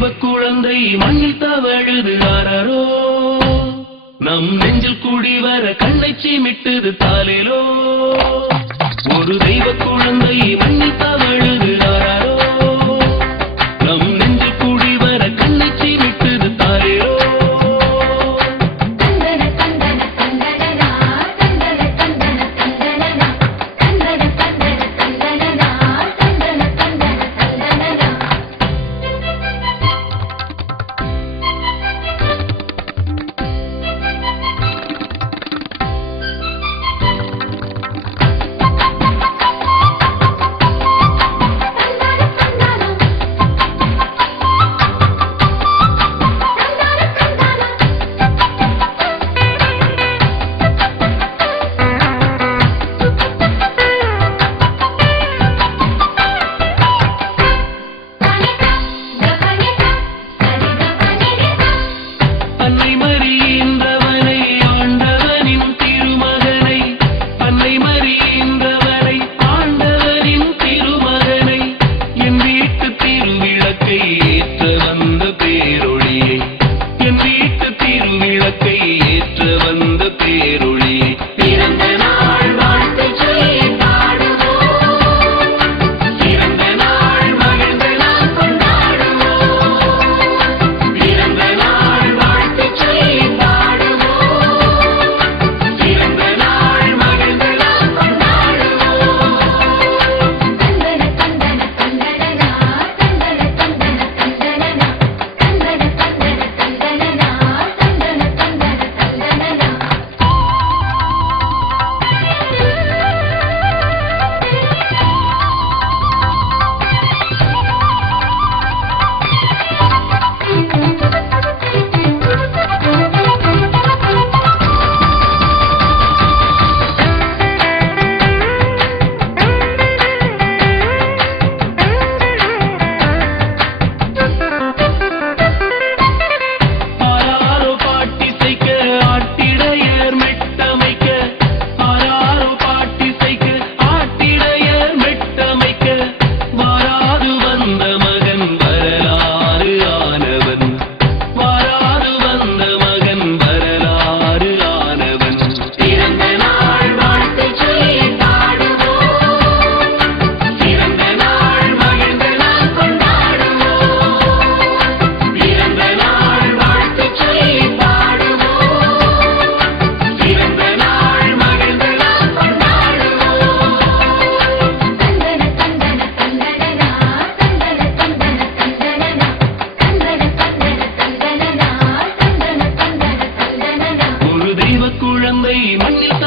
தெய்வ குழந்தை மண்ணில் தவழுது அரரோ நம் நெஞ்சில் கூடி வர கண்ணை சீமிட்டது தாலிலோ ஒரு தெய்வ குழந்தை மண்ணில் தவ குழந்தை மண்ணில்